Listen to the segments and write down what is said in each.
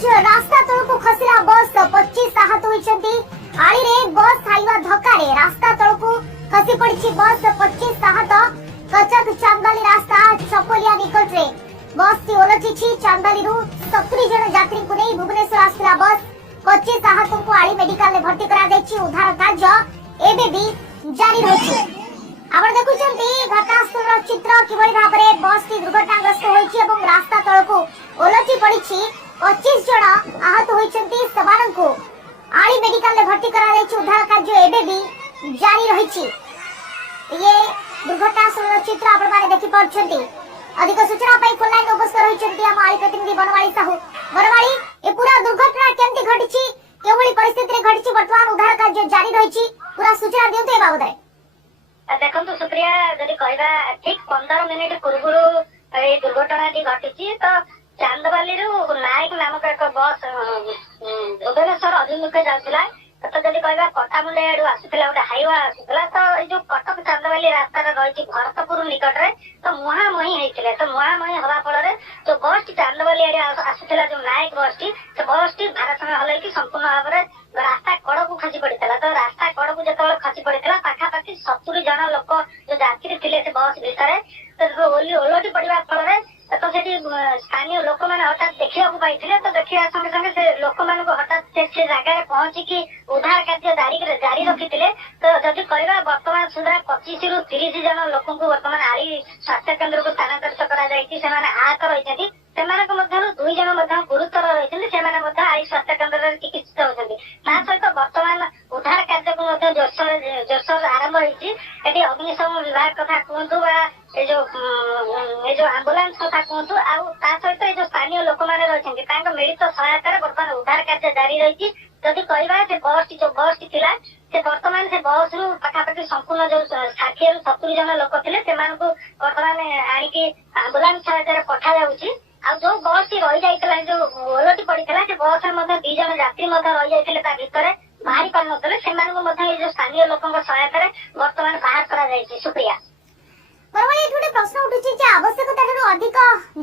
आज रास्ता तलको खसला बस 25 आहत होइछंती। आली रे बस खाइबा धक्का रे रास्ता तलको खसी पड़िछि बस 25 आहत। कचक चांदबाली रास्ता चपोलिया निकट रे बस टी ओलटिछि। चांदबाली रु 70 जन यात्री को नै भुवनेश्वर आस्थिला बस 25 आहत को आली मेडिकल रे भर्ती करा दैछि। उद्धार कार्य एबे भी जारी रहिछि। आपण देखुछंती घटनास्थल चित्र किभଳି भाबरे बस टी दुर्घटनाग्रस्त होइछि एवं रास्ता तलको ओलटि पड़िछि। 25 जन आहत होइछंती। सबारंको आली मेडिकल रे भर्ती करा दैछि। उद्धार कार्य एबे भी जारी रहिछि। ये दुर्घटनास्थल चित्र आपण माने देखि परछंती। अधिक सूचना पई फोन लाइन उपस्थित रहिछंती हम आली प्रतिनिधि बनवाली साहू। बनवाली ए पूरा दुर्घटना केमति घटिछि केवଳି परिस्थिति रे घटिछि वर्तमान उद्धार कार्य जारी रहिछि पूरा सूचना दियंतु ए बाबत रे। देखो सुप्रिया जदि कहवा ठीक 15 मिनिट पूर्व ये दुर्घटना घटी तो चांदबाली नायक नामक एक बस भुवनेश्वर अभिमुखे जाऊला तो जब कहवा कटामुंडे आड़ आसूला गोटे हाईवे आसूला तो ये कटक चांदबाली रास्ता रही भरतपुर निकट में तो मुहांमुही होते तो मुहांमुही हवा फल जो बस टी चांदबाली आड़ आसूला जो नायक बस टी भारसाम्य हल संपूर्ण भाव में रास्ता कड़ को खसी पड़ा तो रास्ता कड़ को जो खसी पड़ा पाखापाखि 70 जन लोक जो यात्री थे बस भितर तो ओलटि पड़ा फल तो सेठी स्थानीय लोक मैंने हठात देखा पाई तो देखा संगे संगे से लोक मान हठात से जगह पहुंचिकी उद्धार कार्य जारी रखी तो जदि कहवा बर्तमान सुधा 25 रु 30 जन लोक बर्तमान आली स्वास्थ्य केन्द्र को स्थानांतरित कर आहत रही 2 जन गुरुतर रही आली स्वास्थ्य केन्द्र चिकित्सित होती सहित बर्तमान उद्धार कार्य को जोरसोर आरंभ होती अग्निशम विभाग कथा कहतु ये जो आंबुलांस कथा कहतु सहित ये स्थानीय लोक मैंने रही मिलित सहायता बर्तमान उद्धार कार्य जारी रही जदि कहवा से बस टी थिला से बर्तमान से बस रु पाखापाखि संपूर्ण जो 60 रु 70 जन लोक थे बर्तमान आणिकी आंबुलांस सहायता पठा जाउछि। आ जो बस टी रही जाइतला जो ओलटि पड़ितला से बस रे मध्ये 2 जन यात्री मध्ये रही जाइतले ता भितरे बाहरी पार नतले सेमानकु मध्ये जो स्थानीय लोकक सहायता बर्तमान बाहर करा जाइछि। सुप्रिया परवाले एठुडे प्रश्न उठुछि जे आवश्यकता ठारो अधिक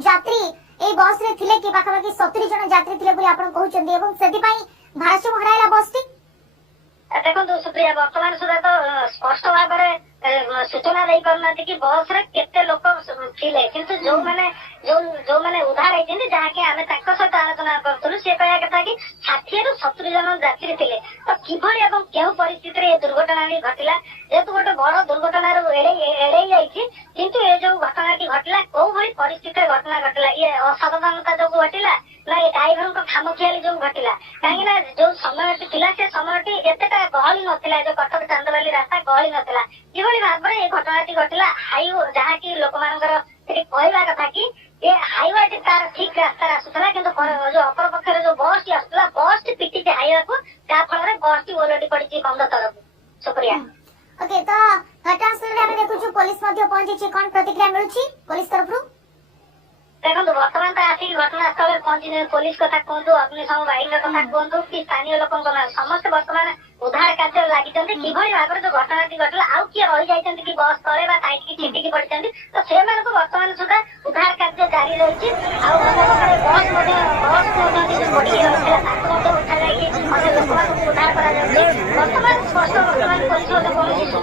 यात्री ए बस रे थिले कि पाखापाखि 70 जन यात्री थिले बोली आपण कहउछन्ती एवं सेति पई भारसाम्य हराइला बस टी। देखो सुप्रिया बर्तमान सुधा तो स्पष्ट भाव में सूचना दे पारना कि बस रे केते लोक थिले किंतु जो माने उद्धार होइछन्ती जहाँकि आमे ताको सहित आलोचना करथुलु से कहया कथा कि 60 रु 70 जन यात्री थिले तो किभଳି एवं केउ परिस्थिति रे दुर्घटना घटिला जेतु गोटे बड़ दुर्घटना एड़े जाइछि किंतु ए जो घटना घटिला कोउ भଳି परिस्थिति रे घटना घटिला ये असावधानता जो घटिला ना ये ड्राइवर को खामखियाली जो घटिला कहीं जो समय थिला से समय एतेटा गहली नथिला जो कटक चांदबाली रास्ता गहली नथिला किभଳି भाबरे ए घटना घटिला हाईवे जहाँकि लोक मानकर कहवा कथा कि ये हाईवे तार ठीक रास्ता आसुला किंतु जो अपर पक्ष जो बस टी आसुला बस टी पिटी हाईवे को जा फल बस टी ओलटि पड़ी बंद तरफ। सुप्रिया ओके तो घटनास्थल रे हम देखुछु पुलिस मध्ये पहुंची कोन प्रतिक्रिया मिलुछि पुलिस तरफ रु। देखो बर्तमान तो आसिक घटनास्थल पहुंची पुलिस कथा कहतु अग्निशम बाहिनी कथा कहतु कि स्थानीय लोक समस्त बर्तमान उद्धार कार्य लगी किभଳି भाव जो घटना घटला आउ किए रही जाइछन्ती कि बस तले बा साइड की छिटिकी पड़िछन्ती तो से मानको बर्तमान सुधा उद्धार कार्य जारी रहिछि। आउ बस जो पड़ी रहला ताको उठा जाई अन्य लोक उद्धार करा जाउछि। वर्तमान स्पष्ट वर्तमान पुलिस